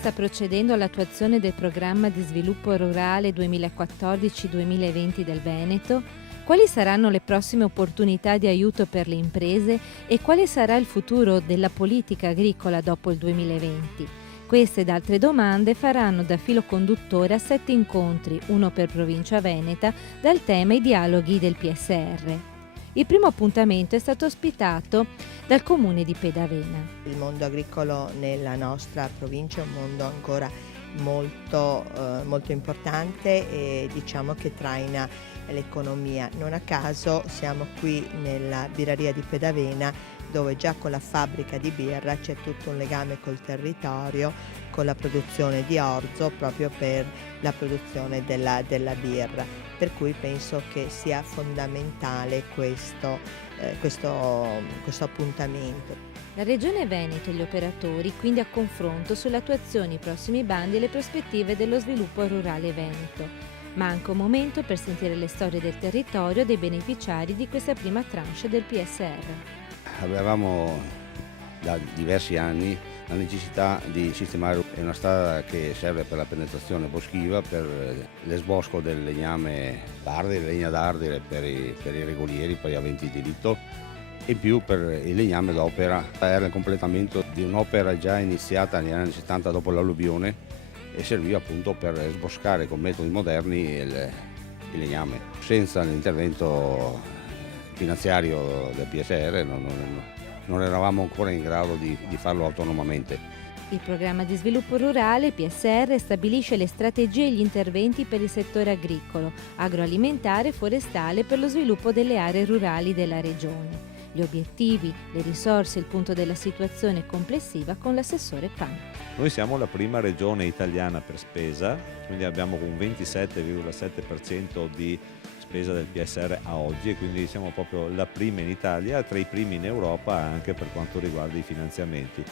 sta procedendo all'attuazione del programma di sviluppo rurale 2014-2020 del Veneto? Quali saranno le prossime opportunità di aiuto per le imprese e quale sarà il futuro della politica agricola dopo il 2020? Queste ed altre domande faranno da filo conduttore a 7 incontri, uno per provincia veneta, dal tema I dialoghi del PSR. Il primo appuntamento è stato ospitato dal comune di Pedavena. Il mondo agricolo nella nostra provincia è un mondo ancora molto importante e diciamo che traina l'economia. Non a caso siamo qui nella birreria di Pedavena, dove già con la fabbrica di birra c'è tutto un legame col territorio, con la produzione di orzo proprio per la produzione della birra. Per cui penso che sia fondamentale questo appuntamento. La Regione Veneto e gli operatori quindi a confronto sull'attuazione dei prossimi bandi e le prospettive dello sviluppo rurale veneto. Manca un momento per sentire le storie del territorio e dei beneficiari di questa prima tranche del PSR. Avevamo da diversi anni la necessità di sistemare una strada che serve per la penetrazione boschiva, per l'esbosco del legname d'ardere, legna d'ardere per i regolieri, per gli aventi diritto, e in più per il legname d'opera. Era il completamento di un'opera già iniziata negli anni 70 dopo l'alluvione e serviva appunto per sboscare con metodi moderni il legname. Senza l'intervento finanziario del PSR non eravamo ancora in grado di farlo autonomamente. Il programma di sviluppo rurale PSR stabilisce le strategie e gli interventi per il settore agricolo, agroalimentare e forestale per lo sviluppo delle aree rurali della regione. Gli obiettivi, le risorse e il punto della situazione complessiva con l'assessore Pan. Noi siamo la prima regione italiana per spesa, quindi abbiamo un 27,7% di spesa del PSR a oggi e quindi siamo proprio la prima in Italia, tra i primi in Europa anche per quanto riguarda i finanziamenti.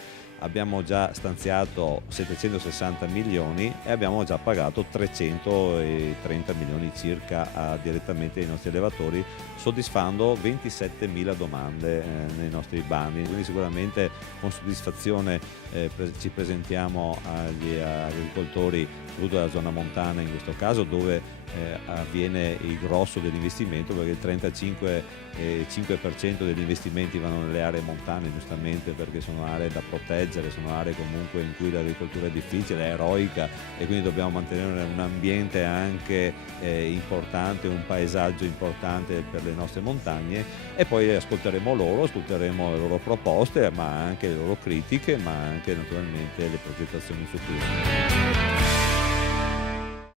Abbiamo già stanziato 760 milioni e abbiamo già pagato 330 milioni circa direttamente ai nostri allevatori, soddisfando 27.000 domande nei nostri bandi. Quindi sicuramente con soddisfazione ci presentiamo agli agricoltori, soprattutto della zona montana in questo caso, dove avviene il grosso dell'investimento, perché il 35% degli investimenti vanno nelle aree montane, giustamente perché sono aree da proteggere, sono aree comunque in cui l'agricoltura è difficile, è eroica e quindi dobbiamo mantenere un ambiente anche importante, un paesaggio importante per le nostre montagne, e poi ascolteremo le loro proposte, ma anche le loro critiche, ma anche naturalmente le progettazioni future.